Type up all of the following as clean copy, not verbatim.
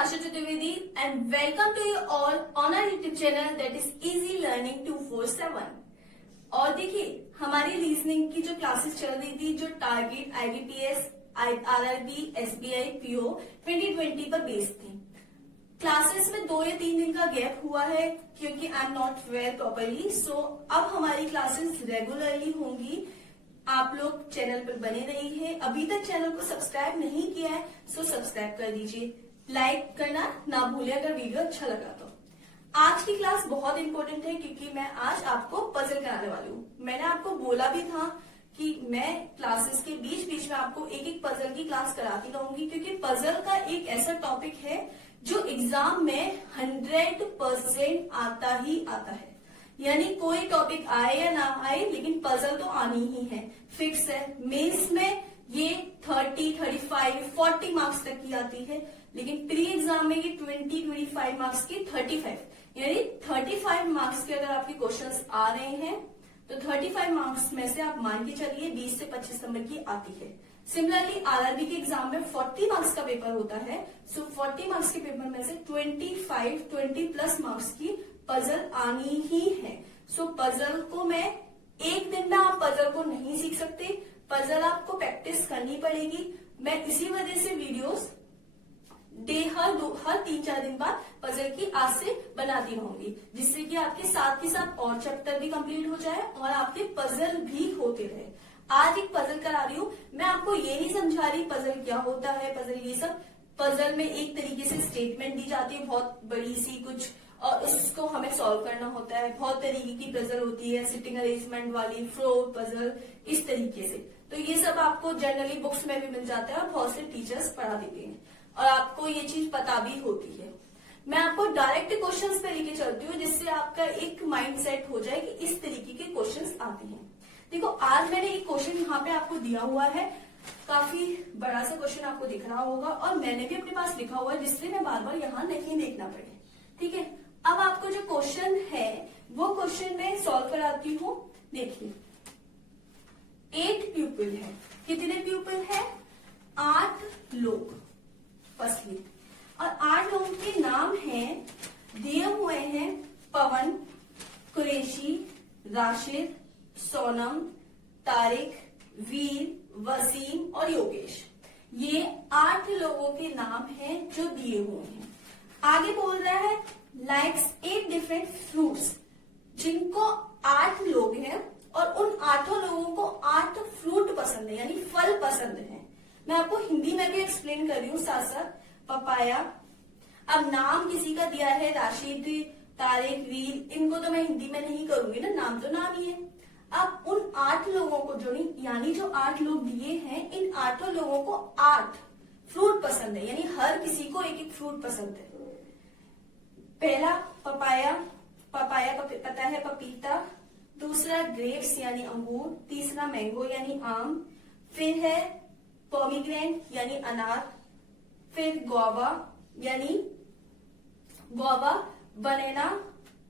Sasha Chaturvedi and welcome to you all on our YouTube channel that is Easy Learning 247। और देखिए हमारी reasoning की जो classes चल रही थी जो target IBPS, RRB, SBI, PO 2020 पर बेस्ड थी। क्लासेस में 2 या 3 दिन का गैप हुआ है क्योंकि I am not well properly. So अब हमारी क्लासेस रेगुलरली होंगी। आप लोग चैनल पर बने रहिए। अभी तक चैनल को सब्सक्राइब नहीं किया है सो सब्सक्राइब कर दीजिए, लाइक करना ना भूलें अगर वीडियो अच्छा लगा तो। आज की क्लास बहुत इंपॉर्टेंट है क्योंकि मैं आज आपको पजल कराने वाली हूँ। मैंने आपको बोला भी था कि मैं क्लासेस के बीच बीच में आपको एक एक पजल की क्लास कराती रहूंगी क्योंकि पजल का एक ऐसा टॉपिक है जो एग्जाम में 100% आता ही आता है। यानी कोई टॉपिक आए या ना आए लेकिन पजल तो आनी ही है, फिक्स है। मेंस में ये 30, 35, 40 मार्क्स तक की आती है, लेकिन प्री एग्जाम में ये 20, 25 मार्क्स की 35, यानी 35 मार्क्स के अगर आपके क्वेश्चंस आ रहे हैं तो 35 मार्क्स में से आप मान के चलिए 20 से 25 नंबर की आती है। सिमिलरली आरआरबी के एग्जाम में 40 मार्क्स का पेपर होता है, सो 40 मार्क्स के पेपर में से 20 प्लस मार्क्स की पजल आनी ही है। सो पजल को मैं एक दिन में आप पजल को नहीं सीख सकते, पजल आपको प्रैक्टिस करनी पड़ेगी। मैं इसी वजह से वीडियोस हर 3-4 दिन बाद पजल की आज से बनाती रहूंगी, जिससे कि आपके साथ ही साथ और चैप्टर भी कंप्लीट हो जाए और आपके पजल भी होते रहे। आज एक पजल करा रही हूँ। मैं आपको ये नहीं समझा रही पजल क्या होता है, पजल ये सब। पजल में एक तरीके से स्टेटमेंट दी जाती है बहुत बड़ी सी कुछ, और उसको हमें सॉल्व करना होता है। बहुत तरीके की पजल होती है, सिटिंग अरेंजमेंट वाली, फ्लोर पजल, इस तरीके से। तो ये सब आपको जनरली बुक्स में भी मिल जाता है और बहुत से टीचर्स पढ़ा देते हैं और आपको ये चीज पता भी होती है। मैं आपको डायरेक्ट क्वेश्चंस पे लेके चलती हूँ जिससे आपका एक माइंड सेट हो जाए कि इस तरीके के क्वेश्चंस आते हैं। देखो आज मैंने एक क्वेश्चन यहाँ पे आपको दिया हुआ है, काफी बड़ा सा क्वेश्चन आपको दिख रहा होगा और मैंने भी अपने पास लिखा हुआ है जिससे मैं बार बार यहाँ नहीं देखना पड़े। ठीक है, अब आपको जो क्वेश्चन है वो क्वेश्चन मैं सॉल्व कराती हूँ। देखिए 8 पीपल है। कितने पीपल है? 8 लोग फर्स्टली, और 8 लोगों के नाम हैं दिए हुए हैं पवन, कुरैशी, राशिद, सोनम, तारिक, वीर, वसीम और योगेश। ये 8 लोगों के नाम हैं जो दिए हुए हैं। आगे बोल रहा है लाइक्स 8 डिफरेंट फ्रूट्स, जिनको 8 लोग हैं और उन 8 लोगों को 8 फ्रूट पसंद है, यानी फल पसंद है। मैं आपको हिंदी में भी एक्सप्लेन कर रही हूँ साथ साथ। पपाया, अब नाम किसी का दिया है राशिद, तारिक, वीर, इनको तो मैं हिंदी में नहीं करूंगी ना, नाम तो नाम ही है। अब उन 8 लोगों को यानी जो 8 लोग दिए हैं, इन 8 लोगों को 8 फ्रूट पसंद है, यानी हर किसी को एक एक फ्रूट पसंद है। पहला पपाया, पपाया पता है पपीता, दूसरा ग्रेप्स यानी अंगूर, तीसरा मैंगो यानी आम, फिर है पोमीग्रेनेट यानी अनार, फिर गुआवा यानी गुआवा, बनाना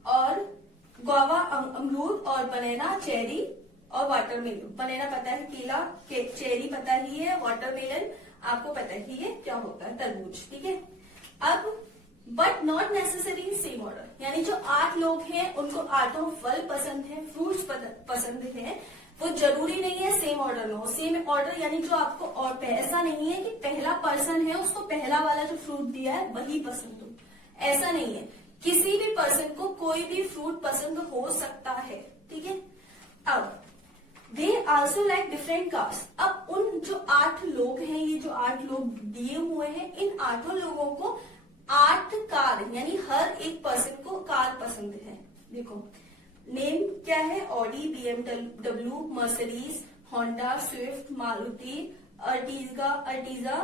और गुआवा अमरूद, और बनाना चेरी और वाटरमेलन। बनाना पता है केला, चेरी पता ही है, वाटरमेलन आपको पता ही है क्या होता है, तरबूज। ठीक है, अब but not necessary same order, यानी जो 8 लोग हैं उनको 8 फल पसंद है, फ्रूट्स पसंद है, वो जरूरी नहीं है सेम ऑर्डर में हो। सेम ऑर्डर यानी जो आपको, और ऐसा नहीं है कि पहला पर्सन है उसको पहला वाला जो फ्रूट दिया है वही पसंद हो, ऐसा नहीं है। किसी भी पर्सन को कोई भी फ्रूट पसंद हो सकता है। ठीक है, अब they also like different cars. अब उन जो 8 लोग हैं, ये जो 8 लोग दिए हुए हैं, इन 8 लोगों को 8 कार, यानी हर एक पर्सन को कार पसंद है। देखो नेम क्या है? Audi, BMW, Mercedes, Honda, Swift, Maruti, Ertiga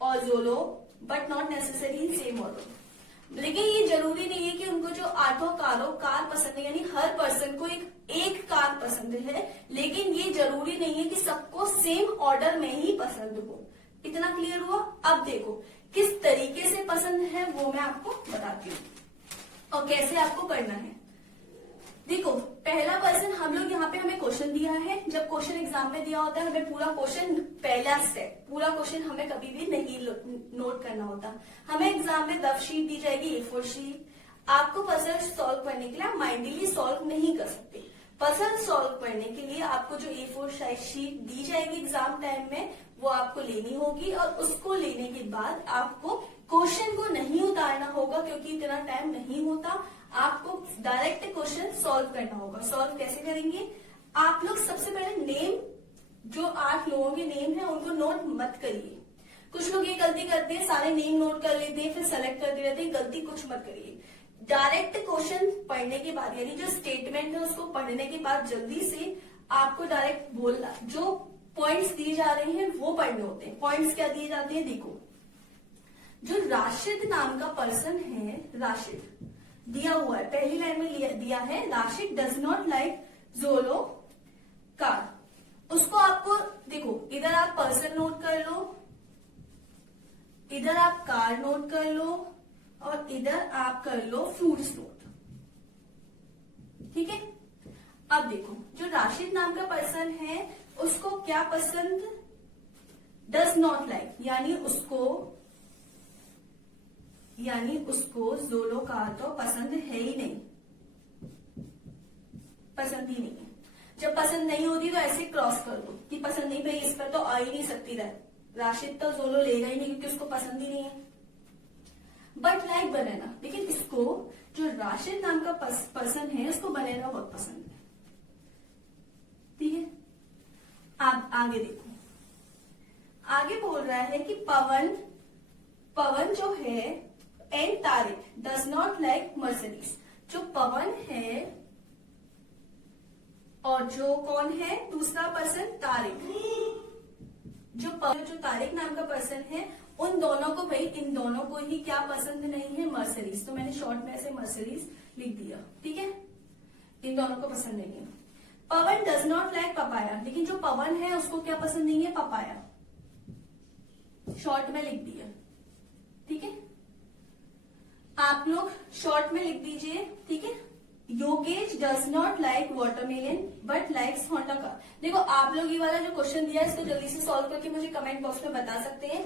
और Jolo, but not necessary same order. लेकिन ये जरूरी नहीं है कि उनको जो 8 कार पसंद है, यानी हर पर्सन को एक कार पसंद है, लेकिन ये जरूरी नहीं है कि सबको सेम ऑर्डर में ही पसंद हो। इतना क्लियर हुआ? अब देखो किस तरीके से पसंद है वो मैं आपको बताती हूँ और कैसे आपको करना है। देखो पहला पर्सन हम लोग यहाँ पे हमें क्वेश्चन दिया है, जब क्वेश्चन एग्जाम में दिया होता है हमें पूरा क्वेश्चन पहला स्टेप पूरा क्वेश्चन हमें कभी भी नहीं नोट करना होता। हमें एग्जाम में 10 शीट दी जाएगी A4 शीट, आपको पजल सॉल्व करने के लिए आप माइंडली सॉल्व नहीं कर सकते। पजल सॉल्व करने के लिए आपको जो A4 साइज शीट दी जाएगी एग्जाम टाइम में वो आपको लेनी होगी, और उसको लेने के बाद आपको क्वेश्चन को नहीं उतारना होगा क्योंकि इतना टाइम नहीं होता। आपको डायरेक्ट क्वेश्चन सॉल्व करना होगा। सॉल्व कैसे करेंगे? आप लोग सबसे पहले नेम, जो 8 लोगों के नेम है उनको नोट मत करिए। कुछ लोग ये गलती करते हैं, सारे नेम नोट कर लेते हैं फिर सेलेक्ट करते रहते हैं, गलती कुछ मत करिए। डायरेक्ट क्वेश्चन पढ़ने के बाद यानी जो स्टेटमेंट है उसको पढ़ने के बाद जल्दी से आपको डायरेक्ट बोलना, जो पॉइंट्स दिए जा रहे हैं वो पढ़ने होते हैं। पॉइंट्स क्या दिए जाते हैं? देखो, जो राशिद नाम का पर्सन है, राशिद दिया हुआ है, पहली लाइन में दिया है Rashid does not like Jolo car. उसको आपको देखो, इधर आप पर्सन नोट कर लो, इधर आप कार नोट कर लो, और इधर आप कर लो फ्रूट्स नोट। ठीक है। अब देखो, जो राशिद नाम का पर्सन है उसको क्या पसंद? डज नॉट लाइक, यानी उसको जोलो कार तो पसंद है ही नहीं, पसंद ही नहीं है। जब पसंद नहीं होती तो ऐसे क्रॉस कर दो कि पसंद नहीं, भाई इस पर तो आ ही नहीं सकती राशिद तो जोलो लेगा ही नहीं क्योंकि उसको पसंद ही नहीं है। बट लाइक बनाना, लेकिन इसको जो राशिद नाम का पर्सन है उसको बनाना बहुत पसंद है। ठीक है। आप आगे देखो, आगे बोल रहा है कि पवन जो है and Tariq does not like Mercedes. जो पवन है और जो कौन है दूसरा पर्सन तारिक, जो तारिक नाम का पर्सन है उन दोनों को, भाई इन दोनों को ही क्या पसंद नहीं है? मर्सिडीज। तो मैंने शॉर्ट में ऐसे मर्सिडीज लिख दिया। ठीक है। इन दोनों को पसंद नहीं है। पवन डज नॉट लाइक पपाया, लेकिन जो पवन है उसको क्या पसंद नहीं है? पपाया। शॉर्ट में लिख दिया। ठीक है। आप लोग शॉर्ट में लिख दीजिए। ठीक है। Yogesh does not like watermelon but likes Honda car. देखो, आप लोग ये वाला जो क्वेश्चन दिया है इसको जल्दी से सॉल्व करके मुझे कमेंट बॉक्स में बता सकते हैं।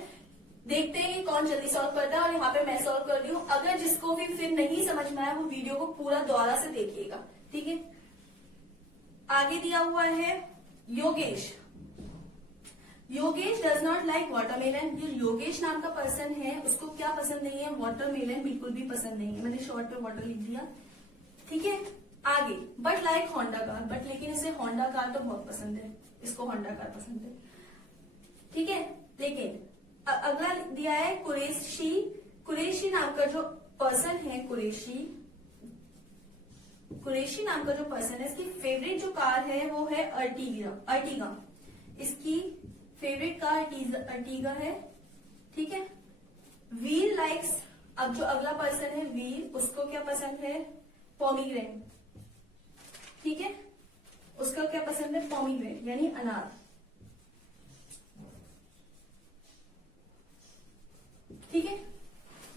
देखते हैं कि कौन जल्दी सॉल्व करता है, और यहाँ पे मैं सॉल्व कर रही हूँ। अगर जिसको भी फिर नहीं समझ में आया वो वीडियो को पूरा दोबारा से देखिएगा। ठीक है। आगे दिया हुआ है Yogesh does not like watermelon. जो योगेश नाम का पर्सन है उसको क्या पसंद नहीं है? वाटरमेलन बिल्कुल भी पसंद नहीं है। मैंने शॉर्ट में वाटर लिख दिया। ठीक है। आगे but like Honda car, but लेकिन इसे होंडा कार तो बहुत पसंद है, इसको होंडा कार पसंद है। ठीक है। लेकिन अगला दिया है कुरैशी नाम का जो पर्सन है, कुरैशी नाम का जो पर्सन है इसकी फेवरेट जो कार है वो है अर्टिगा। इसकी फेवरेट कार अर्टिगा है। ठीक है। वीर लाइक्स, अब जो अगला पर्सन है वीर, उसको क्या पसंद है? पोमीग्रेनेट। ठीक है। उसका क्या पसंद है? पोमीग्रेनेट यानी अनार। ठीक है।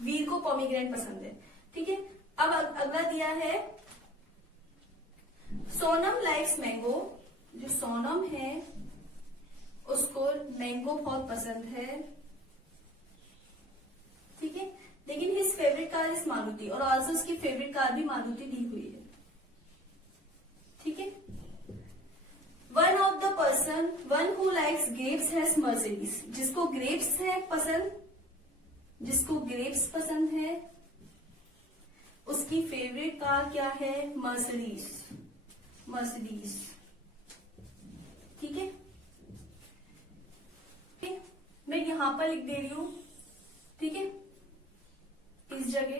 वीर को पोमीग्रेनेट पसंद है। ठीक है। अब अगला दिया है सोनम लाइक्स मैंगो। जो सोनम है उसको मैंगो बहुत पसंद है। ठीक है। लेकिन his favourite car is Maruti, और आल्सो उसकी फेवरेट कार भी मारुति दी हुई है। ठीक है। One who likes grapes has Mercedes. जिसको ग्रेप्स पसंद है उसकी फेवरेट कार क्या है? मर्सिडीज। ठीक है। मैं यहां पर लिख दे रही हूं। ठीक है। इस जगह,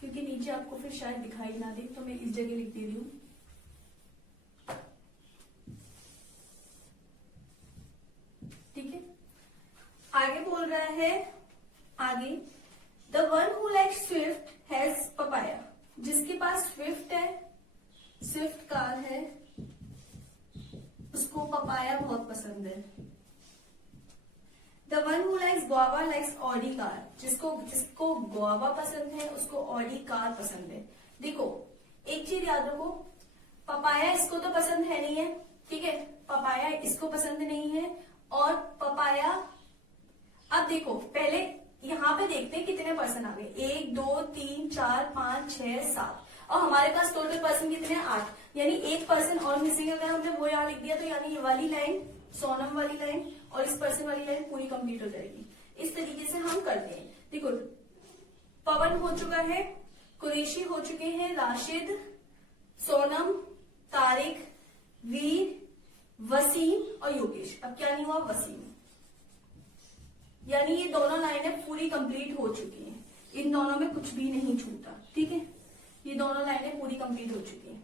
क्योंकि नीचे आपको फिर शायद दिखाई ना दे तो मैं इस जगह लिख दे रही हूं। ठीक है। आगे बोल रहा है, आगे the one who likes Swift has papaya. जिसके पास स्विफ्ट है, स्विफ्ट कार है, उसको पपाया बहुत पसंद है। The one who likes guava likes Audi car. जिसको गुआवा पसंद है उसको ऑडी कार पसंद है। देखो, एक चीज याद रखो, पपाया इसको तो पसंद है नहीं है, ठीक है, पपाया इसको पसंद नहीं है, और पपाया, अब देखो पहले यहाँ पे देखते हैं कितने पर्सन आ गए, 1 2 3 4 5 6 7, और हमारे पास टोटल पर्सन कितने हैं 8, यानी एक पर्सन और मिसिंग। अगर हमने वो यहाँ लिख दिया तो यानी ये वाली लाइन, सोनम वाली लाइन और इस पर्सन वाली लाइन पूरी कंप्लीट हो जाएगी। इस तरीके से हम करते हैं। देखो पवन हो चुका है, कुरैशी हो चुके हैं, राशिद, सोनम, तारिक, वीर, वसीम और योगेश। अब क्या नहीं हुआ, वसीम, यानी ये दोनों लाइनें पूरी कंप्लीट हो चुकी हैं, इन दोनों में कुछ भी नहीं छूटा, ठीक है, ये दोनों लाइनें पूरी कंप्लीट हो चुकी हैं।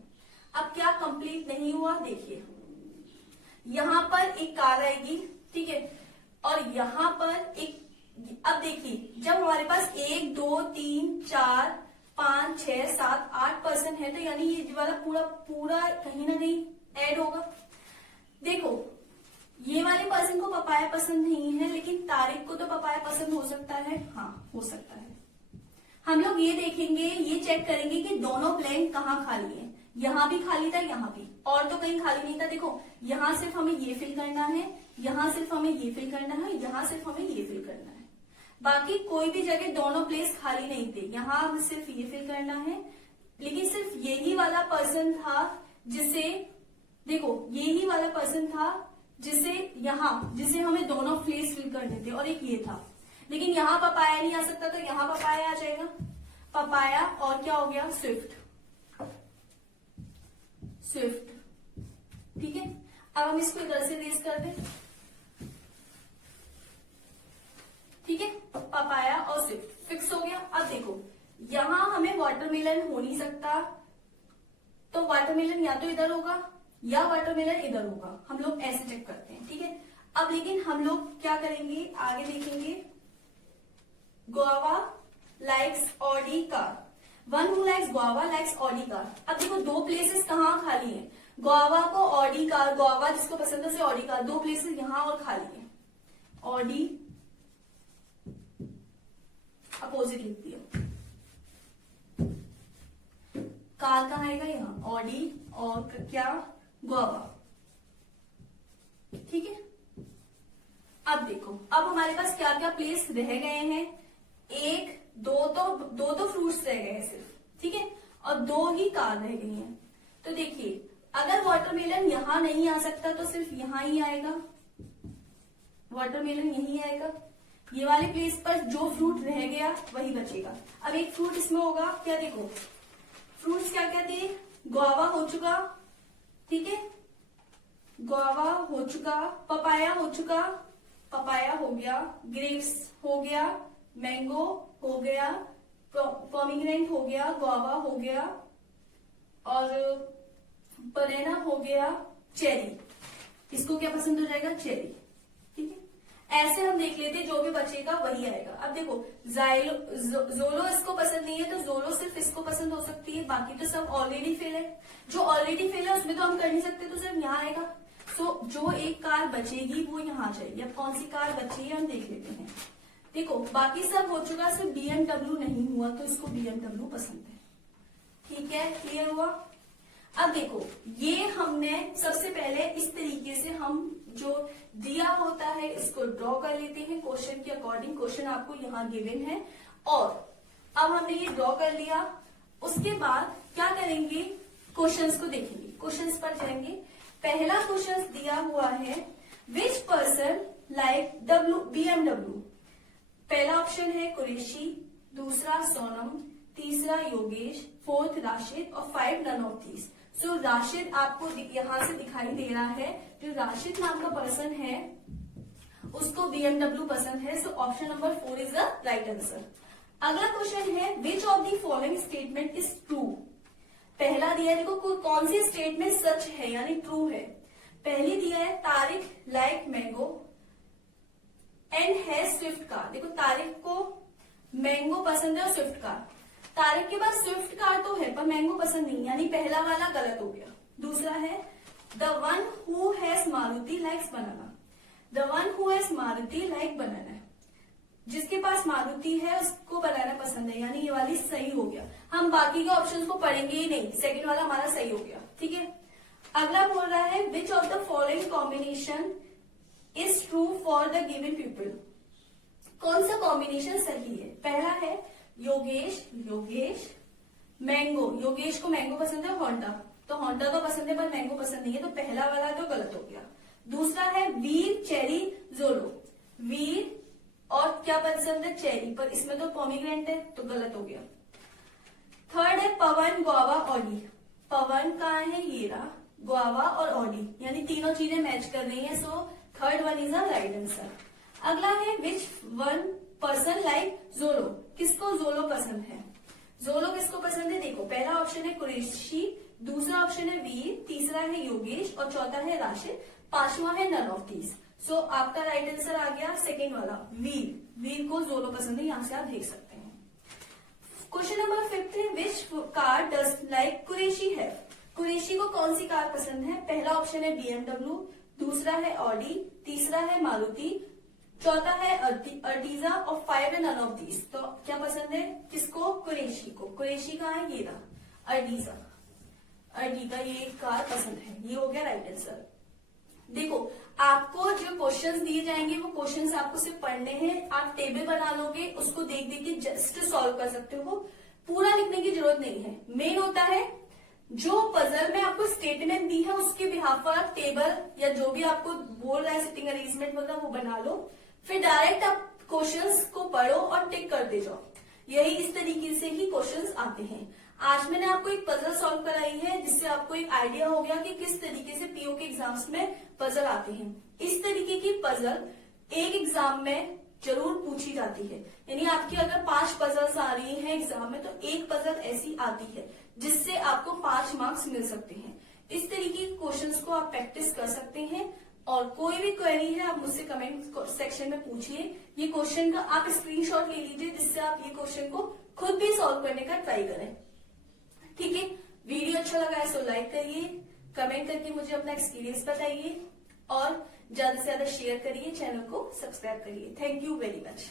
अब क्या कंप्लीट नहीं हुआ, देखिए यहां पर एक कार आएगी, ठीक है, और यहां पर एक, अब देखिए जब हमारे पास 1 2 3 4 5 6 7 8 पर्सन है, तो यानी ये वाला पूरा पूरा कहीं ना कहीं ऐड होगा। देखो ये वाले पर्सन को पपाया पसंद नहीं है, लेकिन तारिक को तो पपाया पसंद हो सकता है, हाँ हो सकता है। हम लोग ये देखेंगे, ये चेक करेंगे कि दोनों ब्लैंक कहाँ खाली है, यहाँ भी खाली था, यहाँ भी, और तो कहीं खाली नहीं था। देखो यहाँ सिर्फ हमें ये फिल करना है, यहाँ सिर्फ हमें ये फिल करना है, यहाँ सिर्फ हमें ये फिल करना है, बाकी कोई भी जगह दोनों प्लेस खाली नहीं थे, यहाँ सिर्फ ये फिल करना है। लेकिन सिर्फ यही वाला पर्सन था जिसे, देखो यही वाला पर्सन था जिसे यहाँ, जिसे हमें दोनों प्लेस फिल करने थे, और एक ये था, लेकिन यहाँ पपाया नहीं आ सकता, तो यहाँ पपाया आ जाएगा, पपाया, और क्या हो गया, स्विफ्ट, स्विफ्ट, ठीक है। अब हम इसको इधर से रेज कर दें, ठीक है, पपाया और स्विफ्ट फिक्स हो गया। अब देखो यहां हमें वाटरमेलन हो नहीं सकता, तो वाटरमेलन या तो इधर होगा या वाटरमेलन इधर होगा, हम लोग ऐसे चेक करते हैं, ठीक है। अब लेकिन हम लोग क्या करेंगे, आगे देखेंगे, guava likes Audi car, one who likes guava likes Audi car. अब देखो दो प्लेसेस कहाँ खाली है, गुआवा को ऑडी कार, गुआवा जिसको पसंद है उसे ऑडी कार, दो प्लेसेस यहां और खाली है, ऑडी अपोजिट लिख दिया, कार कहाँ आएगा, यहाँ ऑडी, और क्या, गुआवा, ठीक है। अब देखो अब हमारे पास क्या क्या प्लेस रह गए हैं, एक दो तो फ्रूट्स रह गए हैं सिर्फ, ठीक है, और 2 ही कार रह गई हैं। तो देखिए अगर वाटरमेलन यहां नहीं आ सकता तो सिर्फ यहां ही आएगा, वाटरमेलन यही आएगा, ये वाले प्लेस पर जो फ्रूट रह गया वही बचेगा। अब एक फ्रूट इसमें होगा क्या, देखो फ्रूट्स क्या क्या थे, गुआवा हो चुका, ठीक है, गुआवा हो चुका, पपाया हो चुका, पपाया हो गया, ग्रेप्स हो गया, मैंगो हो गया, पोमीग्रेनेट हो गया, गुआवा हो गया, और बनाना हो गया, चेरी, इसको क्या पसंद हो जाएगा, चेरी, ठीक है। ऐसे हम देख लेते जो भी बचेगा वही आएगा। अब देखो जोलो इसको पसंद नहीं है, तो जोलो सिर्फ इसको पसंद हो सकती है, बाकी तो सब ऑलरेडी फेल है, जो ऑलरेडी फेल है उसमें तो हम कर नहीं सकते, तो सिर्फ यहाँ आएगा। सो जो एक कार बचेगी वो यहाँ आ जाएगी। अब कौन सी कार बची है हम देख लेते हैं। देखो बाकी सब हो चुका, सिर्फ BMW नहीं हुआ, तो इसको BMW पसंद है, ठीक है, क्लियर हुआ। अब देखो ये हमने सबसे पहले इस तरीके से हम जो दिया होता है इसको ड्रॉ कर लेते हैं क्वेश्चन के अकॉर्डिंग। क्वेश्चन आपको यहाँ गिवन है, और अब हमने ये ड्रॉ कर लिया। उसके बाद क्या करेंगे, क्वेश्चंस को देखेंगे, क्वेश्चंस पर जाएंगे। पहला क्वेश्चन दिया हुआ है, विच पर्सन लाइक BMW। पहला ऑप्शन है कुरैशी, दूसरा सोनम, तीसरा योगेश, फोर्थ राशिद, और 5 नन ऑफ दीज। सो राशिद आपको यहां से दिखाई दे रहा है, जो राशिद नाम का पर्सन है उसको BMW पसंद है। So option number 4 is the right answer. अगला क्वेश्चन है, which of the following statement is true. पहला दिया है, देखो कौन सी स्टेटमेंट सच है यानी ट्रू है। पहली दिया है, तारिक लाइक मैंगो एंड है स्विफ्ट कार। देखो तारिक को मैंगो पसंद है और स्विफ्ट कार, तारिक के पास स्विफ्ट कार तो है पर मैंगो पसंद नहीं, यानी पहला वाला गलत हो गया। दूसरा है, the one who has Maruti likes banana. The one who has Maruti like banana, जिसके पास मारुति है उसको बनाना पसंद है, यानी ये वाली सही हो गया। हम बाकी के ऑप्शंस को पढ़ेंगे ही नहीं, सेकंड वाला हमारा सही हो गया, ठीक है। अगला बोल रहा है which of the following combination is true for the given people. कौन सा कॉम्बिनेशन सही है? पहला है योगेश मैंगो। योगेश को मैंगो पसंद है, होंडा तो होंडा तो पसंद है पर मैंगो पसंद नहीं है, तो पहला वाला तो गलत हो गया। दूसरा है वीर चेरी जोलो। वीर और क्या पसंद है? चेरी, पर इसमें तो पोमीग्रेनेट है तो गलत हो गया। थर्ड है पवन गुआवा ऑडी। पवन कहाँ है? ये रहा, गुआवा और ऑडी, यानी तीनों चीजें मैच कर रही हैं, so third one is the right answer. अगला है विच वन पर्सन लाइक जोलो। किसको जोलो पसंद है? जोलो किसको पसंद है? देखो, पहला ऑप्शन है कुरैशी, दूसरा ऑप्शन है वीर, तीसरा है योगेश और चौथा है राशिद, पांचवा है नन ऑफ दीज। सो आपका राइट आंसर आ गया सेकेंड वाला, वीर। वीर को जोलो पसंद है, यहां से आप देख सकते हैं। क्वेश्चन नंबर 5 है which car does like Qureshi have. Qureshi को कौन सी कार पसंद है? पहला ऑप्शन है BMW, दूसरा है ऑडी, तीसरा है मारुति, चौथा है अर्टिजा और 5 है नन ऑफ दीज। तो क्या पसंद है किसको? कुरैशी को। कुरैशी कहाँ है? ये रहा, अर्टिगा ये कार पसंद है। ये हो गया राइट आंसर। देखो, आपको जो क्वेश्चंस दिए जाएंगे वो क्वेश्चंस आपको सिर्फ पढ़ने हैं। आप टेबल बना लोगे, उसको देख देख के जस्ट सॉल्व कर सकते हो, पूरा लिखने की जरूरत नहीं है। मेन होता है जो पजल में आपको स्टेटमेंट दी है उसके बिहाफ पर आप टेबल या जो भी आपको बोल रहा है सिटिंग अरेंजमेंट वगैरह वो बना लो, फिर डायरेक्ट आप क्वेश्चंस को पढ़ो और टिक करते जाओ। यही इस तरीके से ही क्वेश्चंस आते हैं। आज मैंने आपको एक पजल सॉल्व कराई है जिससे आपको एक आइडिया हो गया कि किस तरीके से पीओ के एग्जाम्स में पजल आते हैं। इस तरीके की पजल एक एग्जाम में जरूर पूछी जाती है, यानी आपकी अगर 5 पजल्स आ रही हैं एग्जाम में तो एक पजल ऐसी आती है जिससे आपको 5 मार्क्स मिल सकते हैं। इस तरीके के क्वेश्चंस को आप प्रैक्टिस कर सकते हैं। और कोई भी क्वेरी है आप मुझसे कमेंट सेक्शन में पूछिए। ये क्वेश्चन का आप स्क्रीनशॉट ले लीजिए जिससे आप ये क्वेश्चन को खुद भी सॉल्व करने का ट्राई करें। ठीक है, वीडियो अच्छा लगा है तो लाइक करिए, कमेंट करके मुझे अपना एक्सपीरियंस बताइए और ज्यादा से ज्यादा शेयर करिए, चैनल को सब्सक्राइब करिए। Thank you very much.